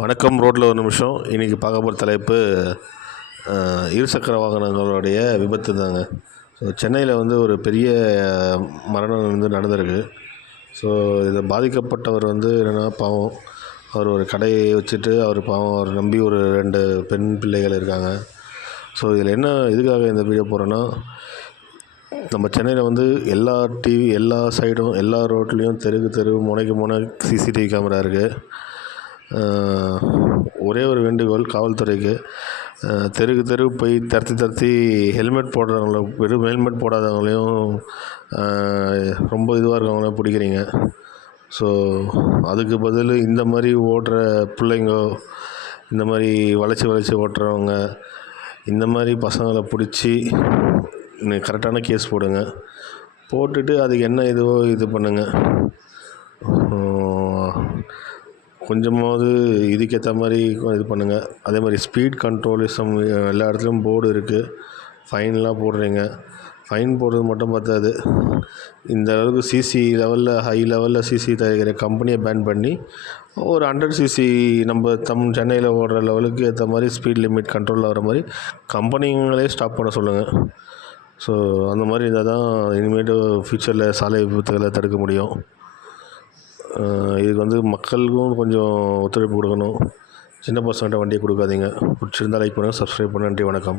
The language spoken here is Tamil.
வணக்கம். ரோட்டில் ஒரு நிமிஷம். இன்றைக்கி பார்க்க போகிற தலைப்பு இருசக்கர வாகனங்களுடைய விபத்து தாங்க. ஸோ சென்னையில் ஒரு பெரிய மரணம் நடந்திருக்கு. ஸோ இதை பாதிக்கப்பட்டவர் என்னென்னா பாவம், அவர் ஒரு கடையை வச்சுட்டு பாவம் அவர் நம்பி ஒரு 2 பெண் பிள்ளைகள் இருக்காங்க. ஸோ இதில் என்ன எதுக்காக இந்த வீடியோ போடுறேன்னா, நம்ம சென்னையில் எல்லா எல்லா சைடும் எல்லா ரோட்லேயும் தெரு முனைக்கு முனை சிசிடிவி கேமரா இருக்குது. ஒரே ஒரு வேண்டுகோள் காவல்துறைக்கு, தெரு போய் தரத்தி ஹெல்மெட் போடுறவங்கள, வெறும் ஹெல்மெட் போடாதவங்களையும் ரொம்ப இதுவாக இருக்கவங்கள பிடிக்கிறீங்க. ஸோ அதுக்கு பதில் இந்த மாதிரி ஓடுற பிள்ளைங்கோ, இந்த மாதிரி வளைச்சி ஓட்டுறவங்க, இந்த மாதிரி பசங்களை பிடிச்சி கரெக்டான கேஸ் போடுங்க. போட்டுட்டு அதுக்கு என்ன இதுவோ இது பண்ணுங்கள். கொஞ்சமாவது இதுக்கேற்ற மாதிரி இது பண்ணுங்கள். அதே மாதிரி ஸ்பீட் கண்ட்ரோலிசம் எல்லா இடத்துலையும் போர்டு இருக்குது. ஃபைன்லாம் போடுறீங்க. ஃபைன் போடுறது மட்டும் பத்தாது, இந்த அளவுக்கு சிசி லெவலில் ஹை லெவலில் சிசி தயாரிக்கிற கம்பெனியை பேன் பண்ணி ஒரு 100 சிசி நம்ம சென்னையில் ஓடுற லெவலுக்கு ஏற்ற மாதிரி ஸ்பீட் லிமிட் கண்ட்ரோல் ஆகிற மாதிரி கம்பெனிங்களே ஸ்டாப் பண்ண சொல்லுங்கள். ஸோ அந்த மாதிரி இருந்தால் தான் இனிமேட்டு ஃப்யூச்சரில் சாலை விபத்துகளை தடுக்க முடியும். இதுக்கு மக்களுக்கும் கொஞ்சம் ஒத்துழைப்பு கொடுக்கணும். சின்ன பசங்கள்கிட்ட வண்டியை கொடுக்காதீங்க. பிடிச்சிருந்தால் லைக் பண்ணுங்கள், சப்ஸ்கிரைப் பண்ணுங்கள். நன்றி, வணக்கம்.